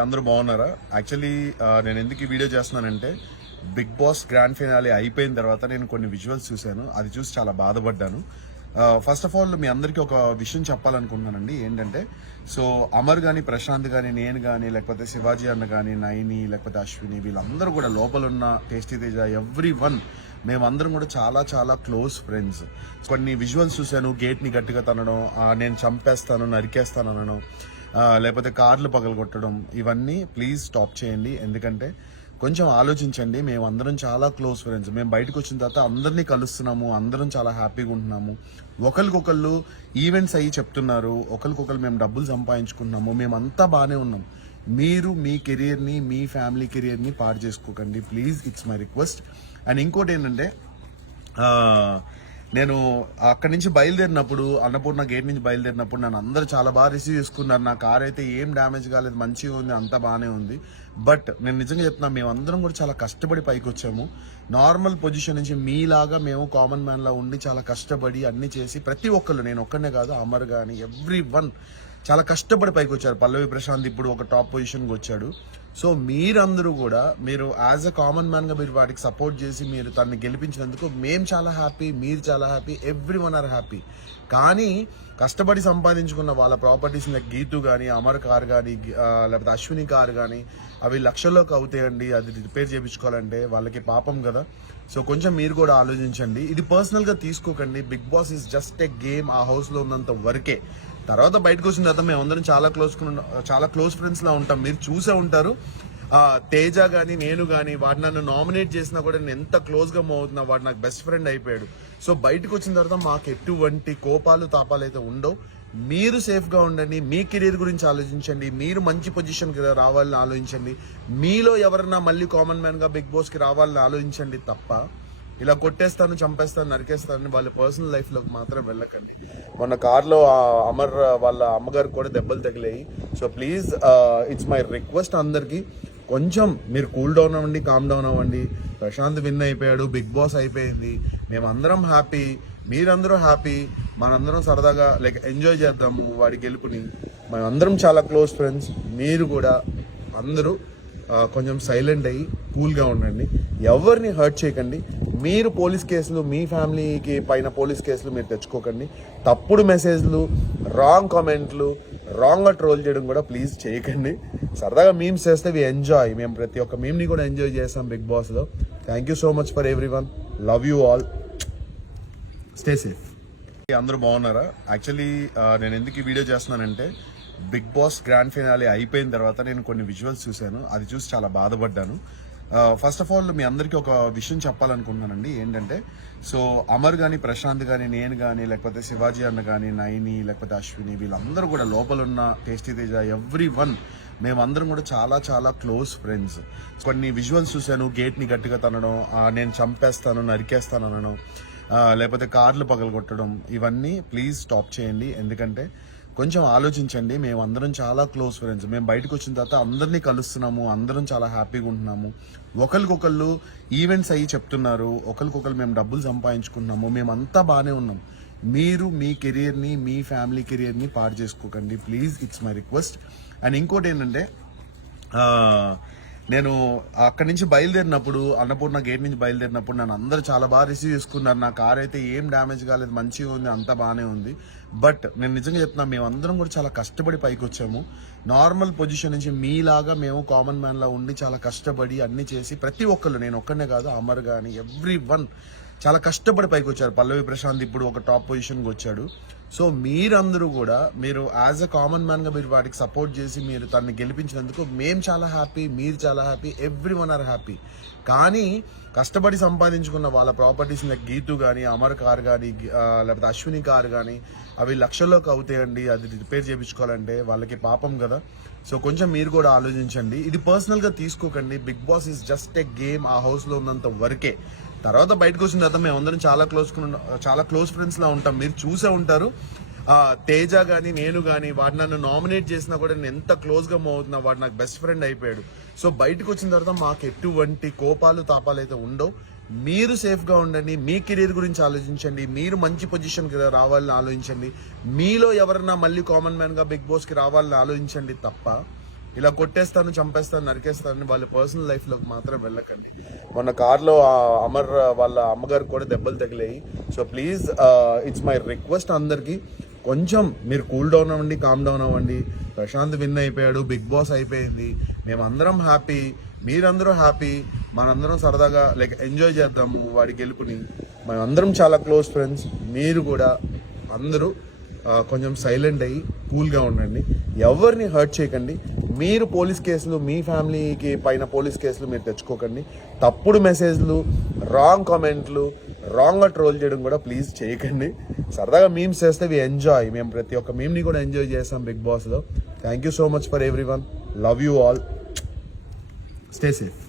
అందరూ బాగున్నారా? యాక్చువల్లీ నేను ఎందుకు ఈ వీడియో చేస్తున్నానంటే బిగ్ బాస్ గ్రాండ్ ఫినాలే అయిపోయిన తర్వాత నేను కొన్ని విజువల్స్ చూశాను. అది చూసి చాలా బాధపడ్డాను. ఫస్ట్ ఆఫ్ ఆల్ మీ అందరికీ ఒక విషయం చెప్పాలనుకుంటున్నానండి. ఏంటంటే సో అమర్ కానీ, ప్రశాంత్ కానీ, నేను కానీ, లేకపోతే శివాజీ అన్న కానీ, నైని, లేకపోతే అశ్విని, వీళ్ళందరూ కూడా లోపల ఉన్న టేస్టీ తేజ, ఎవ్రీ వన్ మేమందరం కూడా చాలా చాలా క్లోజ్ ఫ్రెండ్స్. కొన్ని విజువల్స్ చూశాను. గేట్ని గట్టిగా తనడం, నేను చంపేస్తాను, నరికేస్తాను అనడం, లేకపోతే కార్లు పగలగొట్టడం, ఇవన్నీ ప్లీజ్ స్టాప్ చేయండి. ఎందుకంటే కొంచెం ఆలోచించండి. మేమందరం చాలా క్లోజ్ ఫ్రెండ్స్. మేము బయటకు వచ్చిన తర్వాత అందరినీ కలుస్తున్నాము, అందరం చాలా హ్యాపీగా ఉంటున్నాము. ఒకరికొకళ్ళు ఈవెంట్స్ అయ్యి చెప్తున్నారు, ఒకరికొకరు మేము డబ్బులు సంపాదించుకుంటున్నాము, మేమంతా బాగానే ఉన్నాం. మీరు మీ కెరియర్ని, మీ ఫ్యామిలీ కెరియర్ని పాడు చేసుకోకండి please. It's my request. And ఇంకోటి ఏంటంటే నేను అక్కడి నుంచి బయలుదేరినప్పుడు, అన్నపూర్ణ గేట్ నుంచి బయలుదేరినప్పుడు నన్ను అందరూ చాలా బాగా రిసీవ్ చేసుకున్నారు. నా కార్ అయితే ఏం డ్యామేజ్ కాలేదు, మంచిగా ఉంది, అంతా బాగానే ఉంది. బట్ నేను నిజంగా చెప్తున్నా, మేమందరం కూడా చాలా కష్టపడి పైకి వచ్చాము. నార్మల్ పొజిషన్ నుంచి మీలాగా మేము కామన్ మ్యాన్ లా ఉండి చాలా కష్టపడి అన్ని చేసి, ప్రతి ఒక్కళ్ళు, నేను ఒక్కనే కాదు, అమర్ కానీ ఎవ్రీ వన్ చాలా కష్టపడి పైకి వచ్చారు. పల్లవి ప్రశాంత్ ఇప్పుడు ఒక టాప్ పొజిషన్కి వచ్చాడు. సో మీరందరూ కూడా మీరు యాజ్ అ కామన్ మ్యాన్గా మీరు వాటికి సపోర్ట్ చేసి మీరు తనని గెలిపించినందుకు మేము చాలా హ్యాపీ, మీరు చాలా happy, every one or happy. కానీ కష్టపడి సంపాదించుకున్న వాళ్ళ ప్రాపర్టీస్ గీతు కానీ, అమర్ కార్ కానీ, లేకపోతే అశ్విని కార్ కానీ, అవి లక్షల్లోకి అవుతాయండి. అది రిపేర్ చేయించుకోవాలంటే వాళ్ళకి పాపం కదా. సో కొంచెం మీరు కూడా ఆలోచించండి. ఇది పర్సనల్గా తీసుకోకండి. Bigg Boss is just a game. ఆ హౌస్లో ఉన్నంత వరకే. తర్వాత బయటకు వచ్చిన తర్వాత మేమందరం చాలా క్లోజ్ ఫ్రెండ్స్ లా ఉంటాం. మీరు చూసే ఉంటారు. తేజ కానీ, నేను కానీ, వాడు నన్ను నామినేట్ చేసినా కూడా నేను ఎంత క్లోజ్గా మూవ్ అవుతున్నా, వాడు నాకు బెస్ట్ ఫ్రెండ్ అయిపోయాడు. సో బయటకు వచ్చిన తర్వాత మాకు ఎటువంటి కోపాలు తాపాలు అయితే ఉండవు. మీరు సేఫ్గా ఉండండి. మీ కెరీర్ గురించి ఆలోచించండి. మీరు మంచి పొజిషన్కి రావాలని ఆలోచించండి. మీలో ఎవరన్నా మళ్ళీ కామన్ మ్యాన్గా బిగ్ బాస్కి రావాలని ఆలోచించండి తప్ప ఇలా కొట్టేస్తాను, చంపేస్తాను, నరికేస్తాను వాళ్ళ పర్సనల్ లైఫ్లోకి మాత్రం వెళ్ళకండి. మొన్న కార్లో అమర్ వాళ్ళ అమ్మగారు కూడా దెబ్బలు తగిలాయి. So please it's my request అందరికీ, కొంచెం మీరు కూల్ డౌన్ అవ్వండి, కామ్ డౌన్ అవ్వండి. ప్రశాంత్ విన్ అయిపోయాడు, బిగ్ బాస్ అయిపోయింది, మేమందరం హ్యాపీ, మీరందరూ హ్యాపీ, మనందరం సరదాగా ఎంజాయ్ చేద్దాము వాడి గెలుపుని. మేమందరం చాలా క్లోజ్ ఫ్రెండ్స్. మీరు కూడా అందరూ కొంచెం సైలెంట్ అయ్యి కూల్గా ఉండండి. ఎవరిని హర్ట్ చేయకండి. మీరు పోలీస్ కేసులు, మీ ఫ్యామిలీకి పైన పోలీస్ కేసులు మీరు తెచ్చుకోకండి. తప్పుడు మెసేజ్లు, రాంగ్ కామెంట్లు, రాంగ్గా ట్రోల్ చేయడం కూడా ప్లీజ్ చేయకండి. సరదాగా మీమ్స్ చేస్తే వి ఎంజాయ్. మేము ప్రతి ఒక్క మీమ్ని కూడా ఎంజాయ్ చేస్తాం బిగ్ బాస్లో. Thank you so much for every one. Love you all. Stay safe. అందరూ బాగున్నారా? యాక్చువల్లీ నేను ఎందుకు ఈ వీడియో చేస్తున్నానంటే బిగ్ బాస్ గ్రాండ్ ఫినాలే అయిపోయిన తర్వాత నేను కొన్ని విజువల్స్ చూశాను. అది చూసి చాలా బాధపడ్డాను. ఫస్ట్ ఆఫ్ ఆల్ మీ అందరికీ ఒక విషయం చెప్పాలనుకుంటున్నానండి. ఏంటంటే సో అమర్ కానీ, ప్రశాంత్ కానీ, నేను కానీ, లేకపోతే శివాజీ అన్న కానీ, నైని, లేకపోతే అశ్విని, వీళ్ళందరూ కూడా లోపల ఉన్న టేస్టీ తేజ, ఎవ్రీ వన్ మేమందరం కూడా చాలా చాలా క్లోజ్ ఫ్రెండ్స్. కొన్ని విజువల్స్ చూశాను. గేట్ని గట్టిగా తనడం, నేను చంపేస్తాను, నరికేస్తాను అనడం, లేకపోతే కార్లు పగలగొట్టడం, ఇవన్నీ ప్లీజ్ స్టాప్ చేయండి. ఎందుకంటే కొంచెం ఆలోచించండి. మేమందరం చాలా క్లోజ్ ఫ్రెండ్స్. మేము బయటకు వచ్చిన తర్వాత అందరినీ కలుస్తున్నాము, అందరం చాలా హ్యాపీగా ఉంటున్నాము. ఒకరికొకళ్ళు ఈవెంట్స్ అయ్యి చెప్తున్నారు, ఒకరికొకరు మేము డబ్బులు సంపాదించుకుంటున్నాము, మేమంతా బాగానే ఉన్నాం. మీరు మీ కెరియర్ని, మీ ఫ్యామిలీ కెరియర్ని పాడు చేసుకోకండి please. It's my request. And ఇంకోటి ఏంటంటే నేను అక్కడి నుంచి బయలుదేరినప్పుడు, అన్నపూర్ణ గేట్ నుంచి బయలుదేరినప్పుడు నన్ను అందరూ చాలా బాగా రిసీవ్ చేసుకున్నారు. నా కార్ అయితే ఏం డ్యామేజ్ కాలేదు, మంచిగా ఉంది, అంతా బాగానే ఉంది. బట్ నేను నిజంగా చెప్తున్నా, మేమందరం కూడా చాలా కష్టపడి పైకి వచ్చాము. నార్మల్ పొజిషన్ నుంచి మీలాగా మేము కామన్ మ్యాన్ లా ఉండి చాలా కష్టపడి అన్ని చేసి, ప్రతి ఒక్కళ్ళు, నేను ఒక్కనే కాదు, అమర్ కానీ ఎవ్రీ వన్ చాలా కష్టపడి పైకి వచ్చారు. పల్లవి ప్రశాంత్ ఇప్పుడు ఒక టాప్ పొజిషన్కి వచ్చాడు. సో మీరందరూ కూడా మీరు యాజ్ అ కామన్ మ్యాన్గా మీరు వాటికి సపోర్ట్ చేసి మీరు తనని గెలిపించినందుకు మేము చాలా హ్యాపీ, మీరు చాలా happy, every one or happy. కానీ కష్టపడి సంపాదించుకున్న వాళ్ళ ప్రాపర్టీస్ గీతు కానీ, అమర్ కార్ కానీ, లేకపోతే అశ్విని కార్ కానీ, అవి లక్షల్లోకి అవుతాయండి. అది రిపేర్ చేయించుకోవాలంటే వాళ్ళకి పాపం కదా. సో కొంచెం మీరు కూడా ఆలోచించండి. ఇది పర్సనల్గా తీసుకోకండి. Bigg Boss is just a game. ఆ హౌస్లో ఉన్నంత వరకే. తర్వాత బయటకు వచ్చిన తర్వాత మేమందరం చాలా క్లోజ్ ఫ్రెండ్స్ లా ఉంటాం. మీరు చూసే ఉంటారు. తేజ కానీ, నేను కానీ, వాడు నన్ను నామినేట్ చేసినా కూడా నేను ఎంత క్లోజ్గా మూవ్ అవుతున్నా, వాడు నాకు బెస్ట్ ఫ్రెండ్ అయిపోయాడు. సో బయటకు వచ్చిన తర్వాత మాకు ఎటువంటి కోపాలు తాపాలు అయితే ఉండవు. మీరు సేఫ్గా ఉండండి. మీ కెరీర్ గురించి ఆలోచించండి. మీరు మంచి పొజిషన్కి రావాలని ఆలోచించండి. మీలో ఎవరన్నా మళ్ళీ కామన్ మ్యాన్గా బిగ్ బాస్కి రావాలని ఆలోచించండి తప్ప ఇలా కొట్టేస్తాను, చంపేస్తాను, నరికేస్తాను వాళ్ళ పర్సనల్ లైఫ్ లోకి మాత్రం వెళ్ళకండి. మొన్న కార్లో అమర్ వాళ్ళ అమ్మగారు కూడా దెబ్బలు తగిలాయి. So please it's my request అందరికి, కొంచెం మీరు కూల్ డౌన్ అవ్వండి, కామ్ డౌన్ అవ్వండి. ప్రశాంత్ విన్ అయిపోయాడు, బిగ్ బాస్ అయిపోయింది, మేమందరం హ్యాపీ, మీరందరూ హ్యాపీ, మనందరం సరదాగా లైక్ ఎంజాయ్ చేద్దాము వాడి గెలుపుని. మనందరం చాలా క్లోజ్ ఫ్రెండ్స్. మీరు కూడా అందరూ కొంచెం సైలెంట్ అయ్యి కూల్గా ఉండండి, ఎవరిని హర్ట్ చేయకండి. మీరు పోలీస్ కేసులు, మీ ఫ్యామిలీకి పైన పోలీస్ కేసులు మీరు తెచ్చుకోకండి. తప్పుడు మెసేజ్లు, రాంగ్ కామెంట్లు, రాంగ్గా ట్రోల్ చేయడం కూడా ప్లీజ్ చేయకండి. సరదాగా మీమ్స్ చేస్తే వి ఎంజాయ్, మేము ప్రతి ఒక్క మీమ్ని కూడా ఎంజాయ్ చేస్తాం బిగ్ బాస్లో. Thank you so much for every one, love you all, stay safe.